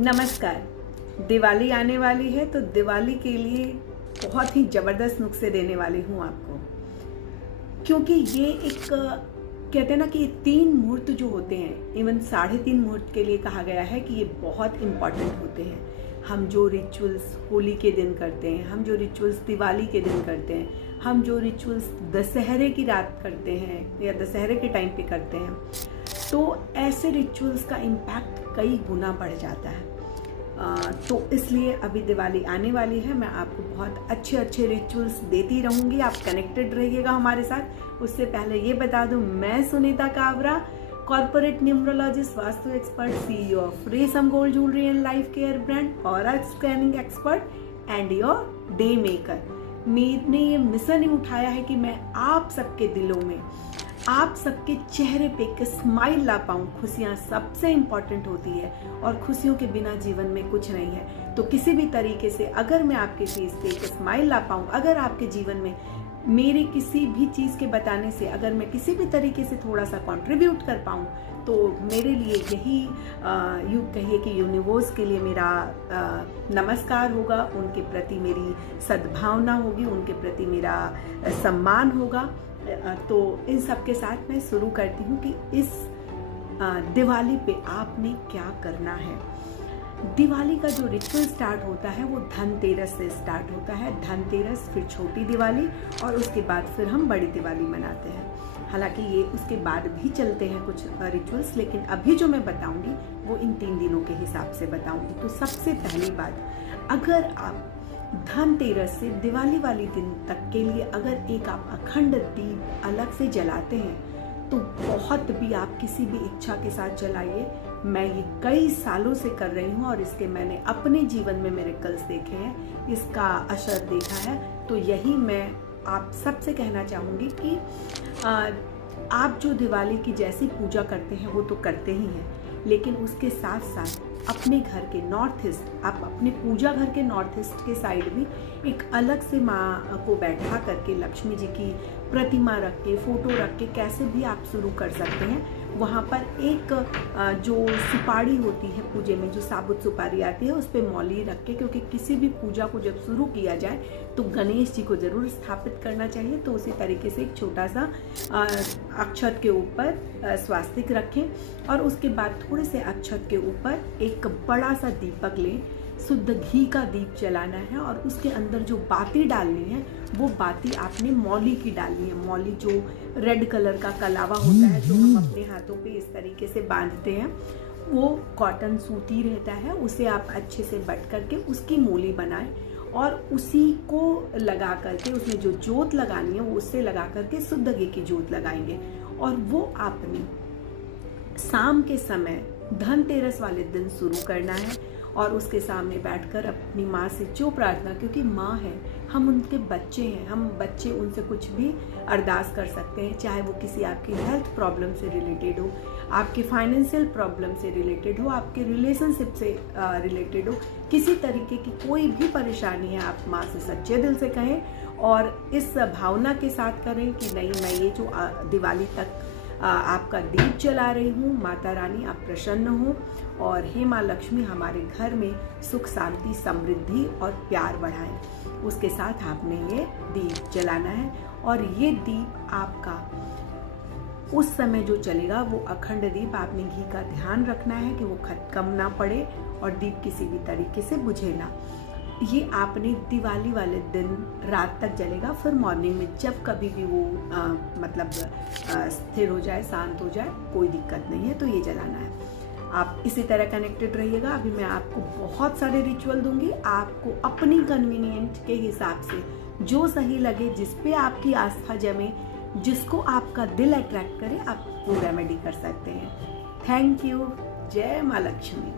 नमस्कार। दिवाली आने वाली है तो दिवाली के लिए बहुत ही ज़बरदस्त नुस्खे देने वाली हूँ आपको, क्योंकि ये एक कहते हैं ना कि ये 3 मुहूर्त जो होते हैं, इवन 3.5 मुहूर्त के लिए कहा गया है कि ये बहुत इम्पॉर्टेंट होते हैं। हम जो रिचुअल्स होली के दिन करते हैं, हम जो रिचुअल्स दिवाली के दिन करते हैं, हम जो रिचुअल्स दशहरे की रात करते हैं या दशहरे के टाइम पे करते हैं, तो ऐसे रिचुअल्स का इम्पैक्ट कई गुना बढ़ जाता है। तो इसलिए अभी दिवाली आने वाली है, मैं आपको बहुत अच्छे रिचुअल्स देती रहूँगी। आप कनेक्टेड रहिएगा हमारे साथ। उससे पहले ये बता दूँ, मैं Sunita Kabra, corporate numerologist, vastu expert, CEO of Resham gold jewellery and life care brand, aura scanning expert and your day maker. मैंने ये मिशन उठाया है कि मैं आप सबके दिलों में, आप सबके चेहरे पे एक स्माइल ला पाऊँ। खुशियाँ सबसे इम्पॉर्टेंट होती है और खुशियों के बिना जीवन में कुछ नहीं है। तो किसी भी तरीके से अगर मैं आपके फेस पे एक स्माइल ला पाऊँ, अगर आपके जीवन में मेरी किसी भी चीज़ के बताने से अगर मैं किसी भी तरीके से थोड़ा सा कंट्रीब्यूट कर पाऊँ, तो मेरे लिए यही यूँ कहिए कि यूनिवर्स के लिए मेरा नमस्कार होगा, उनके प्रति मेरी सद्भावना होगी, उनके प्रति मेरा सम्मान होगा। तो इन सब के साथ मैं शुरू करती हूँ कि इस दिवाली पे आपने क्या करना है। दिवाली का जो रिचुअल स्टार्ट होता है वो धनतेरस से स्टार्ट होता है। धनतेरस, फिर छोटी दिवाली और उसके बाद फिर हम बड़ी दिवाली मनाते हैं। हालांकि ये उसके बाद भी चलते हैं कुछ रिचुअल्स, लेकिन अभी जो मैं बताऊंगी वो इन 3 दिनों के हिसाब से बताऊंगी। तो सबसे पहली बात, अगर आप धनतेरस से दिवाली वाली दिन तक के लिए अगर एक आप अखंड दीप अलग से जलाते हैं, तो बहुत भी आप किसी भी इच्छा के साथ जलाइए। मैं ये कई सालों से कर रही हूँ और इसके मैंने अपने जीवन में मिरेकल्स देखे हैं, इसका असर देखा है। तो यही मैं आप सबसे कहना चाहूँगी कि आप जो दिवाली की जैसी पूजा करते हैं वो तो करते ही हैं, लेकिन उसके साथ साथ अपने घर के नॉर्थ ईस्ट, आप अपने पूजा घर के नॉर्थ ईस्ट के साइड भी एक अलग से माँ को बैठा करके, लक्ष्मी जी की प्रतिमा रख के, फोटो रख के, कैसे भी आप शुरू कर सकते हैं। वहाँ पर एक जो सुपारी होती है पूजे में, जो साबुत सुपारी आती है, उस पर मौली रख के, क्योंकि किसी भी पूजा को जब शुरू किया जाए तो गणेश जी को जरूर स्थापित करना चाहिए। तो उसी तरीके से एक छोटा सा अक्षत के ऊपर स्वास्तिक रखें और उसके बाद थोड़े से अक्षत के ऊपर एक बड़ा सा दीपक लें। शुद्ध घी का दीप जलाना है और उसके अंदर जो बाती डालनी है वो बाती आपने मौली की डालनी है। मौली जो रेड कलर का कलावा होता है, जो हम अपने हाथों पे इस तरीके से बांधते हैं, वो कॉटन सूती रहता है। उसे आप अच्छे से बट करके उसकी मोली बनाएं और उसी को लगा करके, उसमें जो जोत लगानी है वो उससे लगा करके शुद्ध घी की जोत लगाएंगे। और वो आपने शाम के समय धनतेरस वाले दिन शुरू करना है और उसके सामने बैठकर अपनी माँ से जो प्रार्थना, क्योंकि माँ है, हम उनके बच्चे हैं, हम बच्चे, उनसे कुछ भी अरदास कर सकते हैं, चाहे वो किसी आपकी हेल्थ प्रॉब्लम से रिलेटेड हो, आपके फाइनेंशियल प्रॉब्लम से रिलेटेड हो, आपके रिलेशनशिप से रिलेटेड हो, किसी तरीके की कोई भी परेशानी है, आप माँ से सच्चे दिल से कहें और इस भावना के साथ करें कि नहीं, मैं ये जो दिवाली तक आपका दीप जला रही हूँ, माता रानी आप प्रसन्न हो और हे माँ लक्ष्मी हमारे घर में सुख, शांति, समृद्धि और प्यार बढ़ाएं। उसके साथ आपने ये दीप जलाना है और ये दीप आपका उस समय जो चलेगा वो अखंड दीप, आपने घी का ध्यान रखना है कि वो कम ना पड़े और दीप किसी भी तरीके से बुझे ना। ये आपने दिवाली वाले दिन रात तक जलेगा, फिर मॉर्निंग में जब कभी भी वो स्थिर हो जाए, शांत हो जाए, कोई दिक्कत नहीं है, तो ये जलाना है। आप इसी तरह कनेक्टेड रहिएगा। अभी मैं आपको बहुत सारे रिचुअल दूंगी, आपको अपनी कन्वीनियंट के हिसाब से जो सही लगे, जिस पे आपकी आस्था जमे, जिसको आपका दिल अट्रैक्ट करे, आप वो रेमेडी कर सकते हैं। Thank you. जय माँ लक्ष्मी।